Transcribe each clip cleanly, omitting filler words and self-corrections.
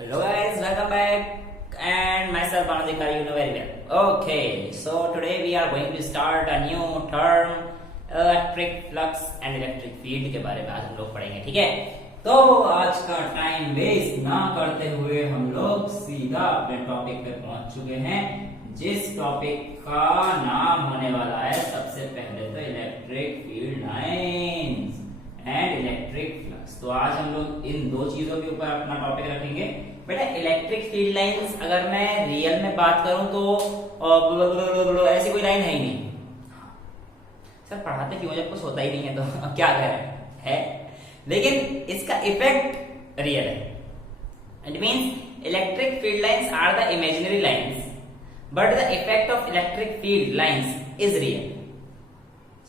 Hello guys, welcome back and myself Anandika, you know very well. Okay, so today we are going to start a new term electric flux and electric field के बारे में आज हम लोग पढ़ेंगे, ठीक है। तो आज का टाइम वेस्ट ना करते हुए हम लोग सीधा अपने टॉपिक पे पहुंच चुके हैं, जिस टॉपिक का नाम होने वाला है सबसे पहले तो electric field lines and electric flux. तो आज हम लोग इन दो चीजों के ऊपर अपना टॉपिक रखेंगे। बेटा इलेक्ट्रिक फील्ड लाइंस अगर मैं रियल में बात करूं तो ऐसी कोई लाइन है ही नहीं। सर पढ़ाते क्यों जब कुछ होता ही नहीं है तो अब क्या करें है, लेकिन इसका इफेक्ट रियल है। It means electric field lines are the imaginary lines but the effect of electric field lines is real.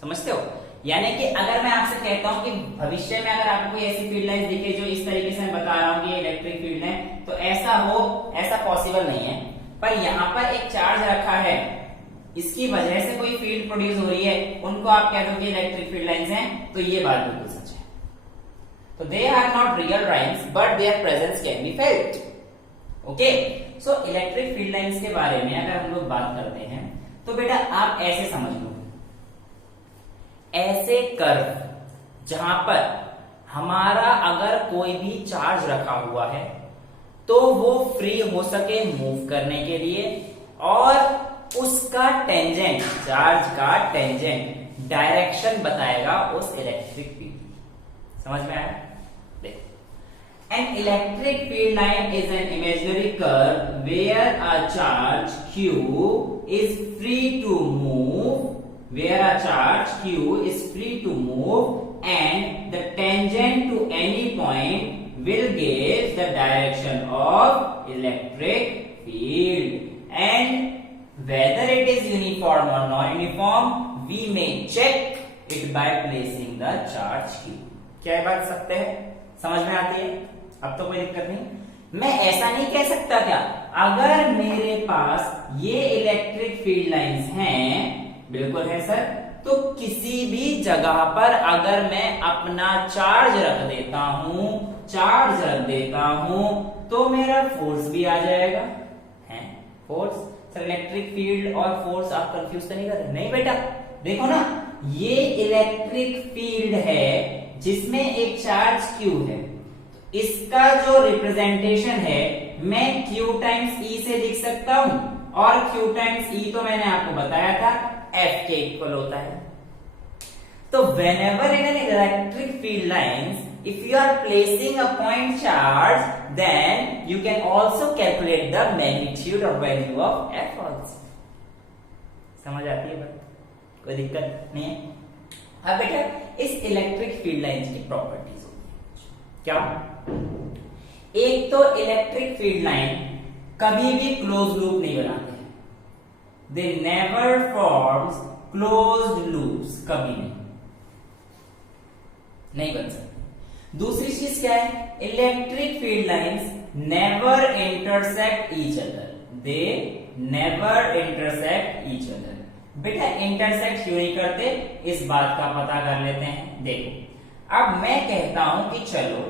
समझते हो? यानी कि अगर मैं आपसे कहता हूं कि भविष्य में अगर आपको कोई ऐसी फील्ड लाइंस दिखे जो इस तरीके से मैं बता रहा हूं कि इलेक्ट्रिक फील्ड है, तो ऐसा पॉसिबल नहीं है। पर यहाँ पर एक चार्ज रखा है, इसकी वजह से कोई फील्ड प्रोड्यूस हो रही है, उनको आप कह दो कि इलेक्ट्रिक फील्ड लाइंस हैं, तो ये बात बिल्कुल सच है। तो they are not real lines but their presence can be felt. Okay, so electric field lines के बारे में अगर हम लोग बात करते हैं तो बेटा आप ऐसे समझ लो, ऐसे कर्व जहां पर हमारा अगर कोई भी चार्ज रखा हुआ है तो वो फ्री हो सके मूव करने के लिए, और उसका टेंजेंट, चार्ज का टेंजेंट डायरेक्शन बताएगा उस इलेक्ट्रिक फील्ड। समझ में आया? देखो, an electric field line is an imaginary curve where a charge Q is free to move, where a charge Q is free to move and the tangent to any point will give the direction of electric field, and whether it is uniform or non-uniform we may check it by placing the charge Q। क्या बात सकते हैं? समझ में आती है? अब तो कोई दिक्कत नहीं। मैं ऐसा नहीं कह सकता क्या, अगर मेरे पास ये इलेक्ट्रिक फील्ड लाइंस हैं, बिल्कुल है सर, तो किसी भी जगह पर अगर मैं अपना चार्ज रख देता हूं तो मेरा फोर्स भी आ जाएगा। है फोर्स? सर इलेक्ट्रिक फील्ड और फोर्स आप कंफ्यूज तो नहीं कर रहे? नहीं बेटा, देखो ना, ये इलेक्ट्रिक फील्ड है जिसमें एक चार्ज Q है, इसका जो रिप्रेजेंटेशन है मैं Q टाइम्स E से लिख सकता हूं, और Q टाइम्स E तो मैंने आपको बताया था F के इक्वल होता है। तो whenever in an electric field lines, if you are placing a point charge, then you can also calculate the magnitude or value of F also। समझ आती है बात? कोई दिक्कत नहीं है। अब बेटा इस इलेक्ट्रिक फील्ड लाइंस की प्रॉपर्टीज होती है क्या? एक तो इलेक्ट्रिक फील्ड लाइन कभी भी क्लोज लूप नहीं बनाते, they never forms closed loops, कभी नहीं बन सकते। दूसरी चीज क्या है? Electric field lines never intersect each other, they never intersect each other. बेटा इंटरसेक्ट क्यों नहीं करते, इस बात का पता कर लेते हैं। देखो, अब मैं कहता हूं कि चलो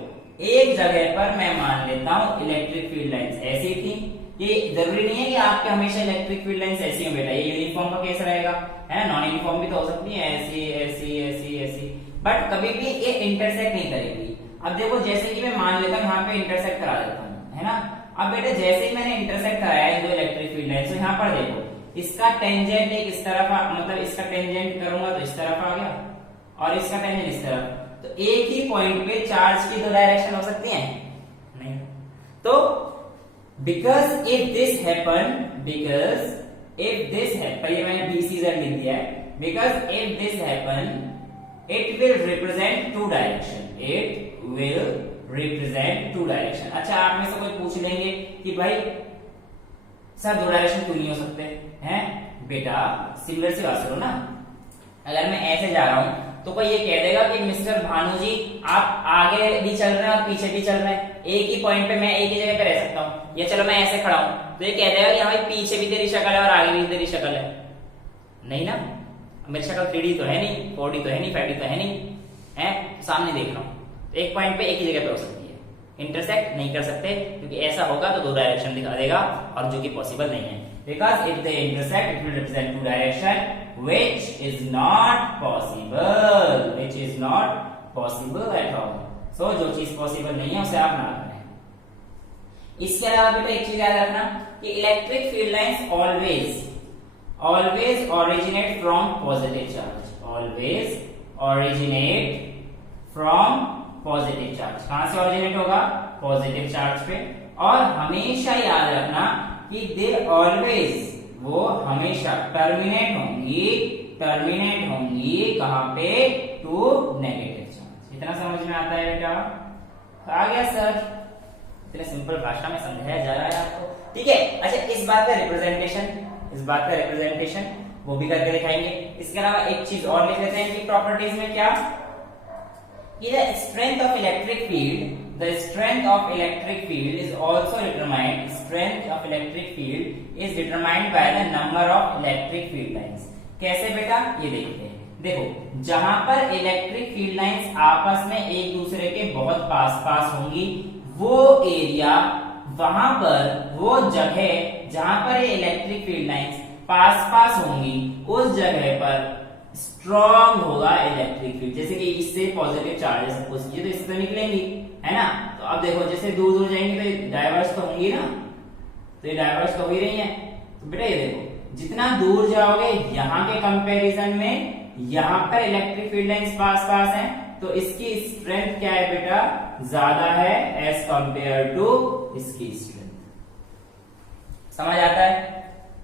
एक जगह पर मैं मान लेता हूं इलेक्ट्रिक फील्ड लाइंस ऐसी थी। ये जरूरी नहीं है कि आपके हमेशा इलेक्ट्रिक फील्ड लाइंस ऐसी हो बेटा, ये यूनिफॉर्म का केस रहेगा, है नॉन यूनिफॉर्म भी तो हो सकती है, ऐसी ऐसी ऐसी ऐसी, बट कभी भी ये इंटरसेक्ट नहीं करेगी। अब देखो, जैसे कि मैं मान लेता हूं यहाँ पे इंटरसेक्ट करा देता हूँ, है ना। अब बेटा जैसे ही मैंने इंटरसेक्ट कराया इन दो इलेक्ट्रिक फील्ड लाइंस, तो यहाँ पर देखो इसका टेंजेंट एक इस तरफ, मतलब इसका टेंजेंट करूंगा तो इस तरफ आ गया, और इसका टेंजेंट इस तरफ, तो एक ही पॉइंट पे चार्ज की दो डायरेक्शन हो सकती है? नहीं। तो because if this happen, ये मैंने BCZ लिख दिया है, because if this happen, it will represent two direction, it will represent two direction। अच्छा, आप में से कोई पूछ लेंगे कि भाई सर दो डायरेक्शन क्यों नहीं हो सकते हैं? बेटा सिमिलर सी बात करो ना, अगर मैं ऐसे जा रहा हूं तो कोई ये कह देगा कि मिस्टर भानु जी आप आगे भी चल रहे हैं और पीछे भी चल रहे हैं, एक ही पॉइंट पे मैं एक ही जगह पे रह सकता हूँ, या चलो मैं ऐसे खड़ा हूं तो ये कह देगा कि हाँ भाई पीछे भी तेरी शक्ल है और आगे भी तेरी शक्ल है। नहीं ना, मेरी शक्ल 3D तो है नहीं, 4D तो है नहीं, 5D तो है नहीं, है सामने देख रहा हूं, एक पॉइंट पे एक ही जगह पे हो सकती है, इंटरसेक्ट नहीं कर सकते, क्योंकि ऐसा होगा तो दो डायरेक्शन दिखा देगा और जो कि पॉसिबल नहीं है। Because if they intersect it will represent two direction which is not possible at all. So जो चीज पॉसिबल नहीं है उसे आप ना करें। इसके अलावा बेटा एक चीज याद रखना कि electric field lines always originate from positive charge, always originate from positive charge. कहां से ओरिजिनेट होगा? पॉजिटिव चार्ज पे। और हमेशा याद रखना कि दे ऑलवेज, वो हमेशा टर्मिनेट होंगी कहां पे? To negative charge. इतना समझ में आता है बेटा? आ गया सर? इतने सिंपल भाषा में समझाया जा रहा है आपको, ठीक है। अच्छा, इस बात का रिप्रेजेंटेशन वो भी करके दिखाएंगे। इसके अलावा एक चीज और लिख लेते हैं कि प्रॉपर्टीज में क्या, कि the strength of electric field is also determined, by the number of electric field lines। कैसे बेटा? ये देखते हैं। देखो, जहां पर इलेक्ट्रिक फील्ड लाइंस आपस में एक दूसरे के बहुत पास होंगी, वो एरिया, वहां पर वो जगह जहां पर ये इलेक्ट्रिक फील्ड लाइंस पास होंगी, उस जगह पर स्ट्रॉन्ग होगा इलेक्ट्रिक फील्ड। जैसे कि इससे पॉजिटिव चार्जेस सपोज ये तो इससे निकलेंगी, है ना। तो अब देखो, जैसे दूर जाएंगी तो डाइवर्स तो होंगी ना, तो ये डाइवर्स तो हो ही रही है। तो बेटा ये देखो, जितना दूर जाओगे यहाँ के कंपैरिजन में यहाँ पर इलेक्ट्रिक फील्ड लाइंस पास हैं, तो इसकी स्ट्रेंथ क्या है बेटा? ज्यादा है एज कंपेयर टू इसकी स्ट्रेंथ। समझ आता है?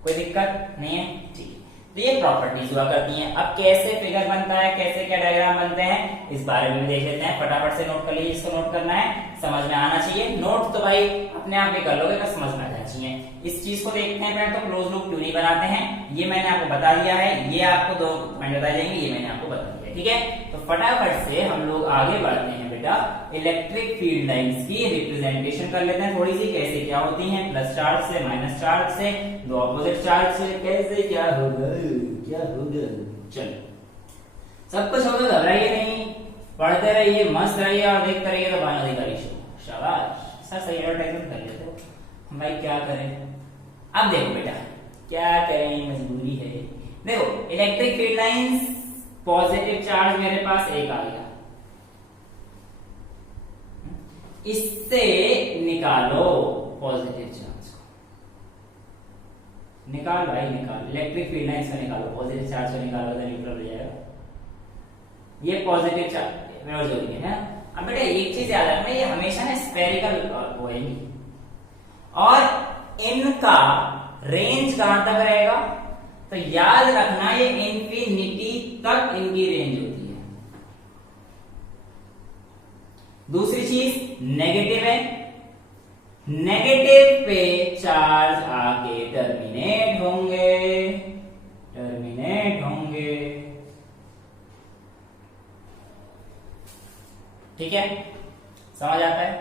कोई दिक्कत नहीं है? ठीक है। तो ये प्रॉपर्टीज हुआ करती हैं। अब कैसे फिगर बनता है, कैसे क्या डायग्राम बनते हैं, इस बारे में भी देख लेते हैं। फटाफट से नोट कर लीजिए, इसको नोट करना है, समझ में आना चाहिए। नोट तो भाई अपने आप भी कर लोगे, तो समझ में आना चाहिए। इस चीज को देखते हैं पहले, तो क्लोज लूप क्यों नहीं बनाते हैं, ये मैंने आपको बता दिया है। ये आपको दो पॉइंट बताए जाएंगे, ये मैंने आपको बता दिया, ठीक है। तो फटाफट से हम लोग आगे बढ़ते हैं बेटा। इलेक्ट्रिक फील्ड लाइंस की रिप्रेजेंटेशन कर लेते हैं थोड़ी सी, कैसे क्या होती हैं, प्लस चार्ज से, माइनस चार्ज से, दो ऑपोजिट चार्ज से, कैसे क्या होगा। चलो, सब कुछ होगा, घबराइए नहीं, पढ़ते रहिए, मस्त रहिए और देखते रहिए। तो बानो अधिकारी शो, शाबाश सर, सही एडवर्टाइजमेंट कर लेते हो। हम भाई क्या करें? अब देखो बेटा, क्या करें, मजबूरी है। देखो, electric field lines, positive charge मेरे पास एक आ गया, इससे निकालो पॉजिटिव चार्ज को, निकाल भाई निकाल। इलेक्ट्रिक फील्ड लाइंस को निकालो, पॉजिटिव चार्ज को निकालो तो न्यूट्रल हो जाएगा। ये पॉजिटिव चार्ज में जोड़ेंगे, है। अब बेटा एक चीज याद रखना, ये हमेशा ना स्फेरिकल होएंगी और इनका रेंज कहां तक रहेगा, तो याद रखना ये इंफिनिटी तक इनकी रेंज होती है। दूसरी चीज नेगेटिव है, नेगेटिव पे चार्ज आके टर्मिनेट होंगे, ठीक है, समझ आता है।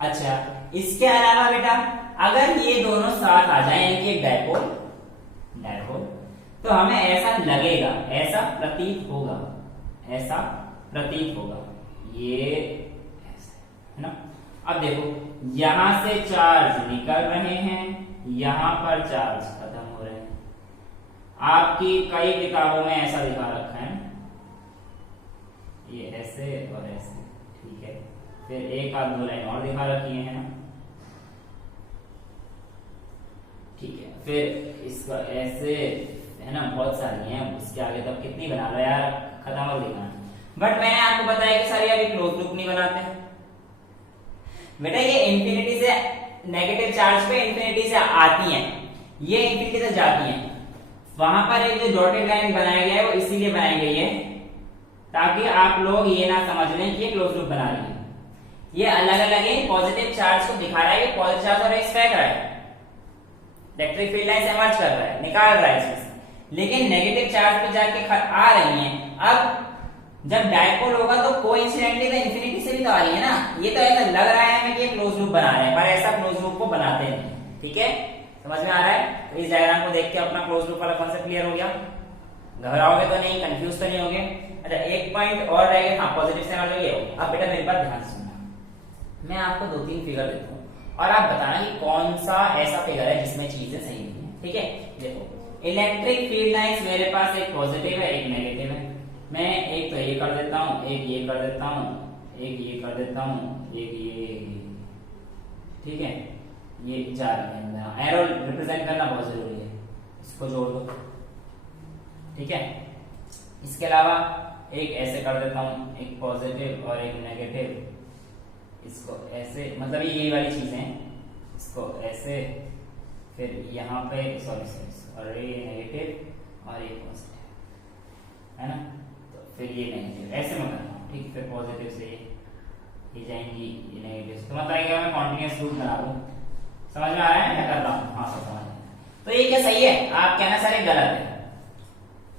अच्छा, इसके अलावा बेटा अगर ये दोनों साथ आ जाए, यानी कि एक डायपोल, तो हमें ऐसा लगेगा, ऐसा प्रतीत होगा, ये है ना। अब देखो, यहां से चार्ज निकल रहे हैं, यहां पर चार्ज खत्म हो रहे हैं। आपकी कई किताबों में ऐसा दिखा रखा है, ये ऐसे और ऐसे, ठीक है। फिर एक आध दो लाइन और दिखा रखी है ना, ठीक है। फिर इसका ऐसे है ना, बहुत सारी हैं, इसके आगे तब कितनी बना लो यार, खत्म हो दिखाना। बट मैंने आपको बताया कि सारी अभी क्लोज लूप नहीं बनाते हैं बेटा। ये इंफिनिटी से नेगेटिव चार्ज पे इंफिनिटी से आती हैं, ये इंफिनिटी से जाती हैं। वहां पर एक जो डॉटेड लाइन बनाया गया है वो इसीलिए बनाई गई है ताकि आप लोग ये ना समझ लें कि ये क्लोज लूप बना रही है। ये अलग अलग है, पॉजिटिव चार्ज को दिखा रहा है, ये पॉजिटिव चार्ज और एक्स फेंक रहा है, इलेक्ट्रिक फील्ड लाइन से एमर्ज कर रहा है, निकाल रहा है इसमें, लेकिन नेगेटिव चार्ज पे जाके आ रही हैं। अब जब डायपोल होगा तो कोइंसिडेंटली तो इंफिनिटी से भी तो आ रही है ना। ये तो ऐसा लग रहा है हमें कि क्लोज लूप बना रहे हैं, पर ऐसा क्लोज लूप को बनाते हैं, ठीक है, समझ में आ रहा है। तो इस डायग्राम को देख के अपना क्लोज लूप वाला कॉन्सेप्ट क्लियर हो गया, घबराओगे तो नहीं, कंफ्यूज तो नहीं होगे। अच्छा, एक पॉइंट और रहेगा, हाँ, पॉजिटिव से हमारा ये हो। अब बेटा मेरी बात ध्यान से सुनना, मैं आपको 2-3 फिगर देता हूँ और आप बताना कि कौन सा ऐसा फिगर है जिसमें चीजें सही नहीं है। ठीक है, देखो इलेक्ट्रिक फील्ड लाइंस मेरे पास एक पॉजिटिव है एक नेगेटिव है। मैं एक तो ये कर देता हूँ, एक ये कर देता हूँ, एक ये कर देता हूँ, एक ये। ठीक है, ये जा रही है, एरो रिप्रेजेंट करना बहुत जरूरी है, इसको जोड़ दो। ठीक है, इसके अलावा एक ऐसे कर देता हूँ, एक पॉजिटिव और एक नेगेटिव, इसको ऐसे, मतलब ये वाली चीजें हैं, इसको ऐसे, फिर यहाँ पे सॉरी और ये नेगेटिव और ये पॉजिटिव है ना, तो फिर ये नेगेटिव ऐसे मैं करता हूँ। ठीक, फिर पॉजिटिव से ये जाएंगी, ये नेगेटिव से, तो मतलब है कि मैं कॉन्टिन्यूअस लूप बना दूँ। समझ में आ रहा है क्या कर रहा हूँ? हाँ सब समझ में। तो ये क्या सही है? आप कहना सर ये गलत है।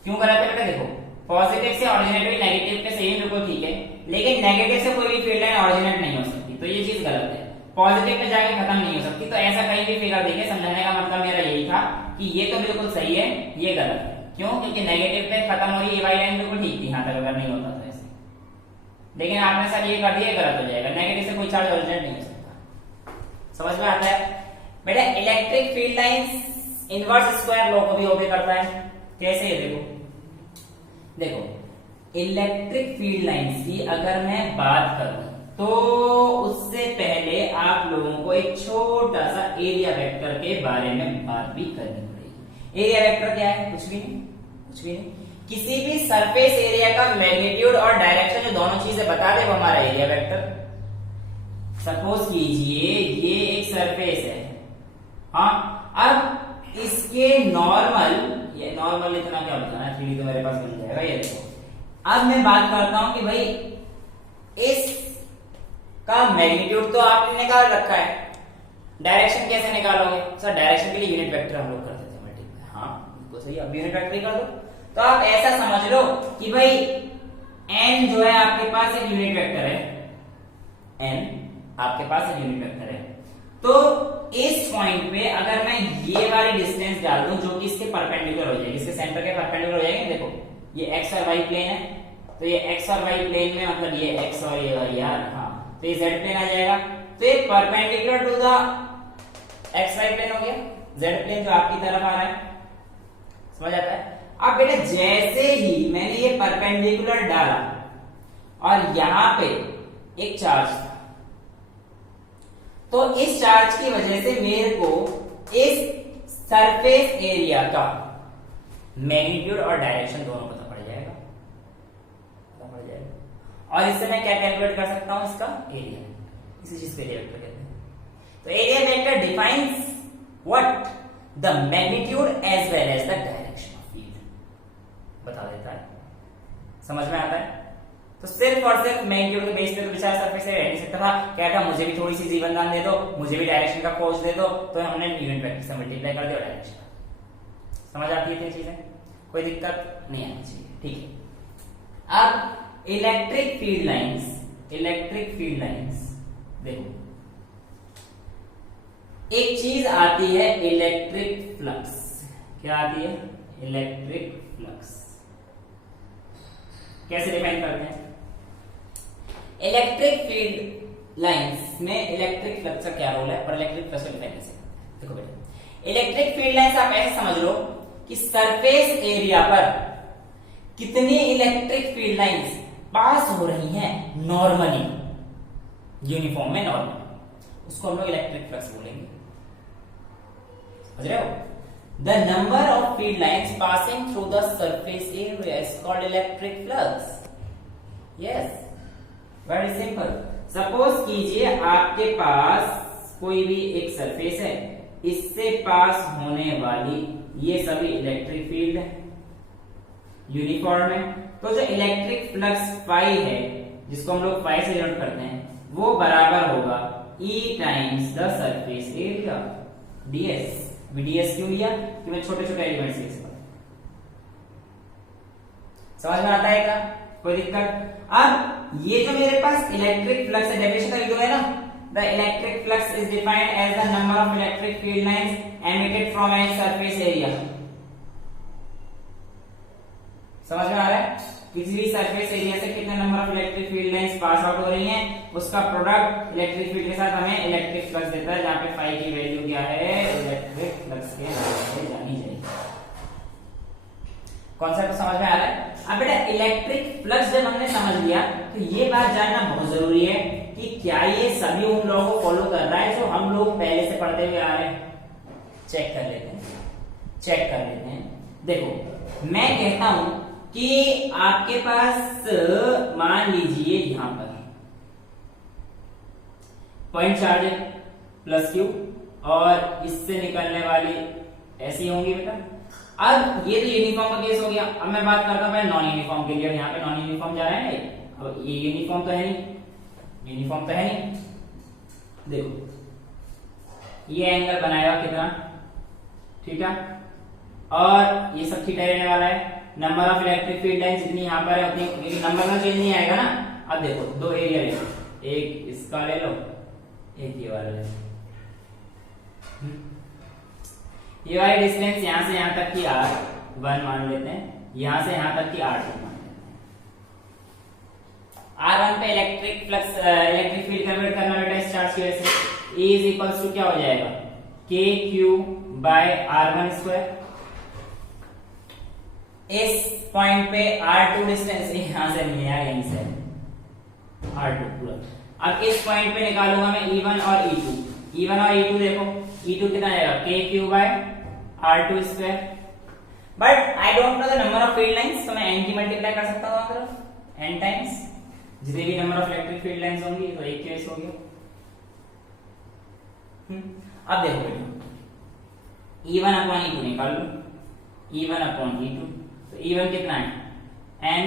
क्यों गलत है बेटा? देखो पॉजिटिव से ऑरिजिनेट हुई, नेगेटिव पे सही है, बिल्कुल ठीक है, लेकिन नेगेटिव से कोई भी फील्ड लाइन ऑरिजिनेट नहीं हो सकती, तो ये चीज गलत है। पॉजिटिव पे जाके खत्म नहीं हो सकती, तो ऐसा कहीं भी फिगर देखे समझाने का मतलब मेरा यही था कि ये तो बिल्कुल सही है, ये गलत है। क्यों? क्योंकि नेगेटिव पे खत्म हो रही ये वाली लाइन बिल्कुल ठीक थी यहाँ तक, अगर नहीं होता तो ऐसे, लेकिन आपने सर ये कर दिया, गलत हो जाएगा। नेगेटिव से कोई चार्ज ऑरिजिनेट नहीं हो सकता। समझ में आता है बेटा? Electric field lines inverse square law को भी ओबे करता है। कैसे है? देखो इलेक्ट्रिक फील्ड लाइंस की अगर मैं बात करूं तो उससे पहले आप लोगों को एक छोटा सा एरिया वेक्टर के बारे में बात भी करनी पड़ेगी। एरिया वेक्टर क्या है? कुछ भी नहीं, कुछ भी नहीं, किसी भी सरफेस एरिया का मैग्नीट्यूड और डायरेक्शन जो दोनों चीजें बता दे वो हमारा एरिया वेक्टर। सपोज कीजिए ये एक सरफेस है, हाँ, अब इसके नॉर्मल, ये नॉर्मल इतना क्या होता है, 3D तो मेरे पास बन जाएगा। ये देखो अब मैं बात करता हूं कि भाई इस का मैग्नीट्यूड तो आपने निकाल रखा है, डायरेक्शन कैसे निकालोगे? सर डायरेक्शन के लिए यूनिट वेक्टर हम लोग करते थे मैट्रिक में। हाँ बिल्कुल सही, अब यूनिट वेक्टर ही कर दो। तो आप ऐसा समझ लो कि भाई n जो है आपके पास एक यूनिट वेक्टर है, n आपके पास एक यूनिट वेक्टर है, तो इस पॉइंट पे अगर मैं ये वाली डिस्टेंस डाल दूं जो कि इसके परपेंडिकुलर हो जाएगी, इसके सेंटर के परपेंडिकुलर हो जाएगी। देखो ये x और y प्लेन है, तो ये x और y प्लेन में मतलब ये x और ये y यार, हाँ, तो ये z प्लेन आ जाएगा, तो ये perpendicular to the x y plane हो गया, z प्लेन जो आपकी तरफ आ रहा है। समझ आता है? अब बेटा जैसे ही मैंने ये परपेंडिकुलर डाला और यहां पे एक चार्ज था, तो इस चार्ज की वजह से मेरे को इस सरफेस एरिया का मैग्नीट्यूड और डायरेक्शन दोनों पता पड़ जाएगा, और इससे मैं क्या कैलकुलेट कर सकता हूं? इसका एरिया, इसी चीज को एरिया वेक्टर कहते हैं। तो area vector defines what? The magnitude as well as the direction of field, बता देता है। समझ में आता है? तो सिर्फ और सिर्फ मैग्नीट्यूड के बेस पे तो बेचारा सरफेस एरिया नहीं सकता था, क्या था मुझे भी थोड़ी सी जीवन दान दे दो, मुझे भी डायरेक्शन का खोज दे दो, तो हमने यूनिट वेक्टर से मल्टीप्लाई कर दिया डायरेक्शन। समझ आती है चीजें? कोई दिक्कत नहीं आनी चाहिए। ठीक है, अब इलेक्ट्रिक फील्ड लाइंस देखो, एक चीज आती है इलेक्ट्रिक फ्लक्स। क्या आती है? Electric flux. कैसे डिफाइन करते हैं? इलेक्ट्रिक फील्ड लाइंस में इलेक्ट्रिक फ्लक्स का क्या रोल है और इलेक्ट्रिक फ्लक्स को डिफाइन कैसे करते हैं? देखो बेटा, इलेक्ट्रिक फील्ड लाइंस आप ऐसे समझ लो कि सरफेस एरिया पर कितनी इलेक्ट्रिक फील्ड लाइंस पास हो रही हैं नॉर्मली, यूनिफॉर्म में नॉर्मल, उसको हम लोग इलेक्ट्रिक फ्लक्स बोलेंगे। समझ रहे हो? The number of field lines passing through the surface area is called electric flux. Yes, very simple. Suppose कीजिए आपके पास कोई भी एक सरफेस है, इससे पास होने वाली ये सभी इलेक्ट्रिक फील्ड है, यूनिफॉर्म है, तो जो इलेक्ट्रिक फ्लक्स फाई है, जिसको हम लोग फाई से डिनोट करते हैं, वो बराबर होगा E times the surface area ds। ds क्यों लिया? कि मैं छोटे छोटे एलिमेंट्स लिख सकता। समझ में आता है क्या? कोई दिक्कत? अब ये जो मेरे पास इलेक्ट्रिक फ्लक्स है, डेफिनेशन का लिखो है ना, the electric flux is defined as the number of electric field lines emitted from a surface area. समझ में आ रहा है? किसी भी सरफेस एरिया से कितने number of electric field lines pass out हो रही हैं, उसका प्रोडक्ट इलेक्ट्रिक फील्ड के साथ हमें इलेक्ट्रिक फ्लक्स देता है, जहां पे फाई की वैल्यू क्या है, इलेक्ट्रिक फ्लक्स के नाम से जानी जाएगी। कॉन्सेप्ट समझ में आ रहा है? अब बेटा इलेक्ट्रिक फ्लक्स जब हमने समझ लिया तो ये बात जानना बहुत जरूरी है कि क्या ये सभी उन लोगों को फॉलो कर रहा है जो हम लोग पहले से पढ़ते हुए आ रहे हैं। चेक कर लेते हैं। देखो मैं कहता हूं कि आपके पास मान लीजिए यहां पर पॉइंट चार्ज है प्लस क्यू, और इससे निकलने वाली ऐसी होंगी बेटा। अब ये तो यूनिफॉर्म का केस हो गया। अब मैं बात करता हूं नॉन यूनिफॉर्म के लिए। यहाँ पे नॉन यूनिफॉर्म जा रहा है। अब ये यूनिफॉर्म तो है नहीं, देखो ये एंगल बनाएगा कितना, ठीक है, और ये सब थीटा रहने वाला है। Number of electric field line जितनी यहाँ पर है उतनी, नंबर का चेंज नहीं आएगा ना। अब देखो दो एरिया ले लो, एक इसका ले लो, एक ये वाला ले लो। ये वाली डिस्टेंस यहां से यहां तक की R1 मान लेते हैं, यहां से यहां तक की R2 मान लेते हैं। R1 पे electric flux, electric field convert करना बेटा इस चार्ज की वजह से। E इज इक्वल्स टू क्या हो जाएगा, KQ बाय R1 स्क्वायर। इस पॉइंट पे R2 डिस्टेंस यहां से नहीं आया, यहीं से R2 पूरा। अब इस पॉइंट पे निकालूंगा मैं E1 और E2। E1 और E2 देखो, E2 कितना आएगा, KQ by R2 square. But I don't know the number of field lines, तो मैं n की मल्टीप्लाई कर सकता हूं तरफ n टाइम्स जितने भी number of electric field lines होंगी, तो एक केस हो गया। अब देखो बेटा E1 अपॉन E2 निकाल लो, E1 अपॉन E2, तो E1 कितना है, n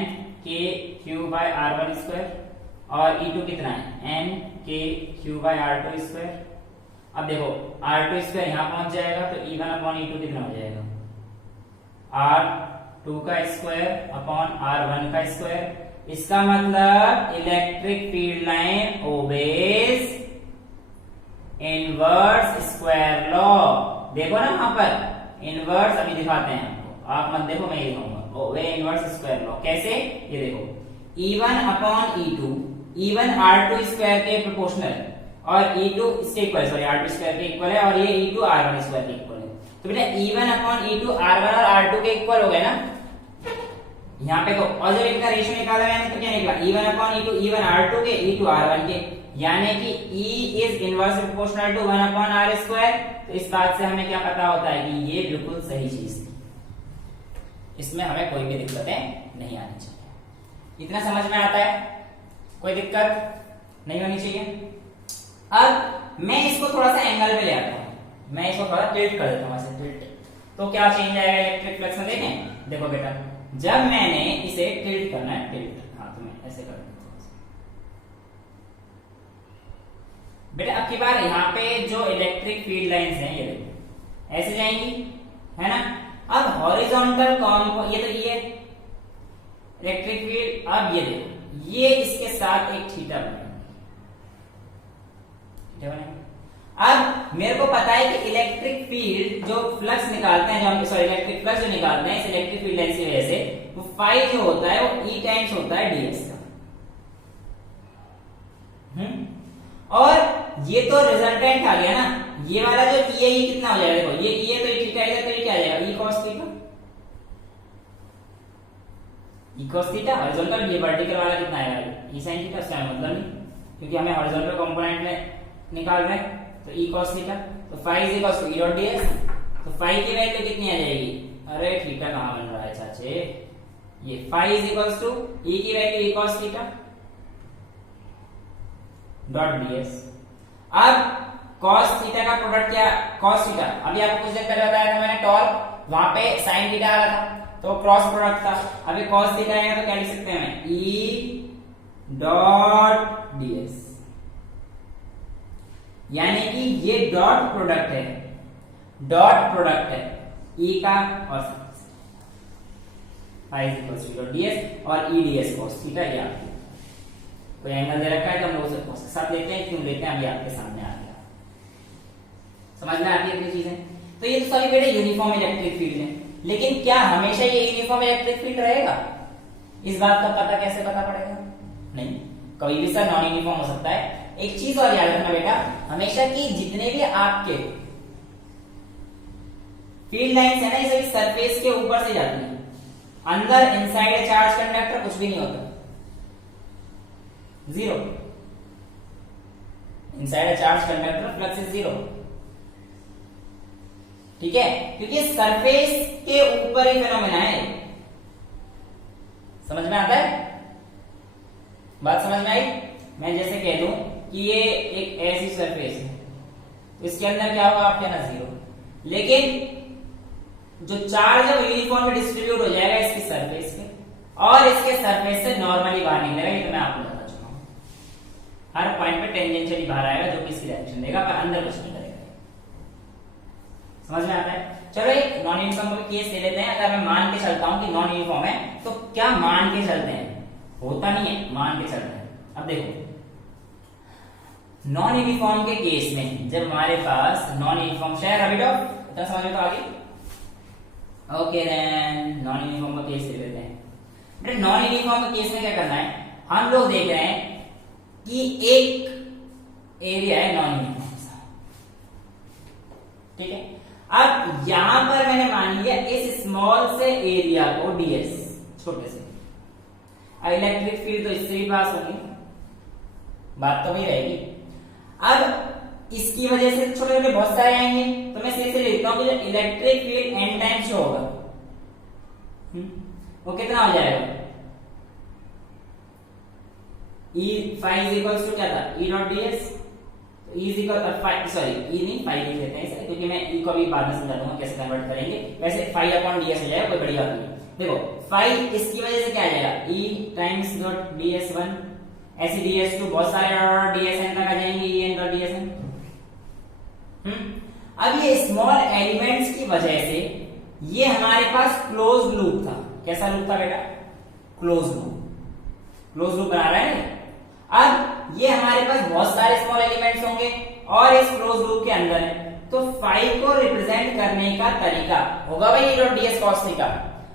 KQ bye R1 square, और E2 कितना है, n KQ by R2 square. अब देखो R2 स्क्वायर यहां पहुंच जाएगा, तो E1 अपॉन E2 कितना हो जाएगा, R2 का स्क्वायर अपॉन R1 का स्क्वायर। इसका मतलब electric field line obeys inverse square law. देखो ना वहां पर इनवर्स, अभी दिखाते हैं आपको, आप मत देखो मैं ये दिखाऊंगा, ओबे इनवर्स स्क्वायर लॉ। कैसे, ये देखो E1 upon E2, E1 R2 square के प्रोपोर्शनल है और E2 इसके इक्वल, सॉरी R2 स्क्वायर के इक्वल है, और ये E2 R1 स्क्वायर के इक्वल है। तो बेटा E1 अपॉन E2 R1 और R2 के इक्वल हो गए ना यहाँ पे। तो और जब इनका रेशियो निकाला मैंने तो क्या निकला, E1 upon E2, E1 R2 के, E2 R1 के, यानी कि E is inverse proportional to 1 upon R square. तो इस बात से हमें क्या पता होता है कि ये बिल्कुल सही चीज थी, इसमें हमें कोई भी दिक्कतें नहीं आनी चाहिए। इतना समझ में आता है, कोई दिक्कत नहीं होनी चाहिए। अब मैं इसको थोड़ा सा एंगल पे ले आता हूं, मैं इसको थोड़ा टिल्ट कर देता हूं, ऐसे टिल्ट, तो क्या चेंज आएगा इलेक्ट्रिक फ्लक्स में, देखें। देखो बेटा जब मैंने इसे टिल्ट करना है, टिल्ट, हाँ तो मैं ऐसे कर देता हूं बेटा। अब की बार यहाँ पे जो इलेक्ट्रिक फील्ड लाइंस हैं ये देखो ऐसे जाएंगी, है ना। अब हॉरिजॉन्टल कॉम्प, ये तो ये इलेक्ट्रिक फील्ड, अब ये देखो ये इसके साथ एक थीटा बनेगा। अब मेरे को पता है कि इलेक्ट्रिक फील्ड जो फ्लक्स निकालते हैं, जो हम सॉरी इलेक्ट्रिक फ्लक्स जो निकालते हैं इस इलेक्ट्रिक फील्ड लाइन की वजह से, वो फाई जो होता है वो E टाइम्स होता है ds का। और ये तो रिजल्टेंट आ गया ना, ये वाला जो E है ये कितना हो जाएगा, देखो ये E है तो ये थीटा है, तो ये क्या आ जाएगा, E cos theta. E cos theta horizontal, ये वर्टिकल वाला कितना आएगा, E sin थीटा। इसका मतलब नहीं, क्योंकि हमें हॉरिजॉन्टल कंपोनेंट में निकाल रहे हैं, तो E cos थीटा, तो phi is equal to E dot ds। तो फाई की वैल्यू कितनी आ जाएगी, अरे थीटा कहां बन रहा है चाचे, ये phi is equal to E की value E cos theta dot ds। अब cos थीटा का प्रोडक्ट क्या, cos थीटा, अभी आपको कुछ देर पहले बताया था मैंने टॉर्क, वहां पे sin थीटा आ रहा था तो क्रॉस प्रोडक्ट था। अभी cos थीटा आएगा तो क्या लिख सकते हैं, E डॉट ds, यानी कि ये डॉट प्रोडक्ट है, डॉट प्रोडक्ट है E का और phi is equal to ds और E ds cos थीटा। ये आपको कोई एंगल दे रखा है तो हम लोग उसे cos के साथ लेते हैं, क्यों लेते हैं अभी आपके सामने आ गया, समझ में आती है इतनी चीजें। तो ये तो सभी बेटे यूनिफॉर्म इलेक्ट्रिक फील्ड है, लेकिन क्या हमेशा ये यूनिफॉर्म इलेक्ट्रिक फील्ड रहेगा, इस बात का पता कैसे पता पड़ेगा? नहीं, कभी भी सर नॉन यूनिफॉर्म हो सकता है। एक चीज और याद रखना बेटा, हमेशा कि जितने भी आपके फील्ड लाइंस है ना, ये सभी सरफेस के ऊपर से जाती है। अंदर इनसाइड चार्ज कंडक्टर कुछ भी नहीं होता, zero. Inside charge conductor flux is zero, ठीक है, क्योंकि सरफेस के ऊपर ही फेनोमेना है। समझ में आता है? बात समझ में आई? मैं जैसे कह दूं कि ये एक ऐसी सरफेस है, तो इसके अंदर क्या होगा आप कहना जीरो, लेकिन जो चार्ज है वो यूनिफॉर्म डिस्ट्रीब्यूट हो जाएगा इसकी सरफेस पे, और इसके सरफेस से नॉर्मली बाहर निकलेगा। ये तो मैं आपको बता चुका हूं, हर पॉइंट पे टेंजेंशियली बाहर आएगा जो कि इसकी डायरेक्शन देगा, पर अंदर कुछ नहीं करेगा। समझ में आता है? चलो एक नॉन यूनिफॉर्म का केस ले लेते हैं। अगर मैं मान के चलता हूं कि नॉन यूनिफॉर्म है, तो क्या मान के चलते हैं, होता नहीं है, मान के चलते हैं। अब देखो, नॉन यूनिफॉर्म के केस में जब हमारे पास नॉन यूनिफॉर्म शेयर अभी तो इतना समझ में तो आगे। ओके देन नॉन यूनिफॉर्म का केस ले लेते हैं। नॉन यूनिफॉर्म के केस में क्या करना है, हम लोग देख रहे हैं कि एक एरिया है नॉन यूनिफॉर्म, ठीक है। अब यहां पर मैंने मान लिया इस स्मॉल से एरिया को ds, छोटे से। इलेक्ट्रिक फील्ड तो इससे भी पास होगी, बात तो वही रहेगी। अब इसकी वजह से छोटे छोटे बहुत सारे आएंगे, तो मैं सीधे लिखता हूं कि इलेक्ट्रिक फील्ड n टाइम्स जो होगा वो कितना हो जाएगा, E phi is equals to क्या था, E डॉट ds। तो E is equal phi, sorry E नहीं फाई लिख लेते हैं इसे, क्योंकि मैं E को अभी बाद में समझा दूंगा कैसे कन्वर्ट करेंगे। वैसे फाई अपॉन ds हो जाएगा, कोई बड़ी बात नहीं। देखो फाई इसकी वजह से क्या आ जाएगा, E टाइम्स डॉट ds1, ऐसे ds2 बहुत सारे dsn तक आ जाएंगे, En डॉट dsn। अब ये स्मॉल एलिमेंट्स की वजह से ये हमारे पास क्लोज लूप था। कैसा लूप था बेटा? Close loop. क्लोज लूप बना रहा है। अब ये हमारे पास बहुत सारे स्मॉल एलिमेंट्स होंगे और इस क्लोज लूप के अंदर है, तो फाई को रिप्रेजेंट करने का तरीका होगा भाई E dot ds cos theta.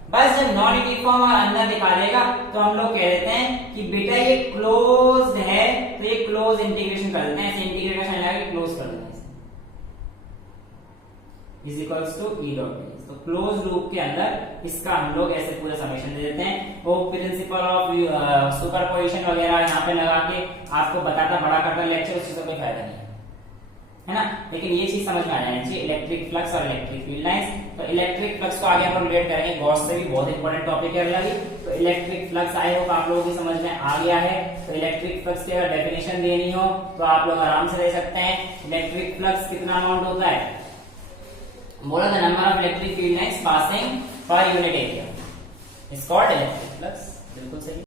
बस जब नॉन यूनिफॉर्म और अंदर दिखा देगा तो हम लोग कह देते हैं कि बेटा ये क्लोज्ड है, तो ये क्लोज इंटीग्रेशन कर देते हैं, ऐसे इंटीग्रेशन लगा के क्लोज कर देते हैं is equals to E dot ds। तो क्लोज लूप के अंदर इसका हम लोग ऐसे पूरा समेशन दे देते हैं। वो प्रिंसिपल ऑफ सुपरपोजिशन वगैरह यहाँ पे लगा के आपको बताता बड़ा करता लेक्चर, उससे तो कोई फायदा नहीं है ना। लेकिन ये चीज समझ में आ जानी चाहिए, इलेक्ट्रिक फ्लक्स और इलेक्ट्रिक फील्ड लाइंस। तो इलेक्ट्रिक फ्लक्स को आगे हम रिलेट करेंगे गॉस से भी, बहुत इंपॉर्टेंट टॉपिक है अगला भी। तो इलेक्ट्रिक फ्लक्स आई होप आप लोगों की समझ में आ गया है। तो इलेक्ट्रिक फ्लक्स की अगर डेफिनेशन देनी हो तो आप लोग आराम से दे सकते हैं। इलेक्ट्रिक फ्लक्स कितना अमाउंट होता है, बोला the number of electric field lines passing per unit area is called electric flux. बिल्कुल सही।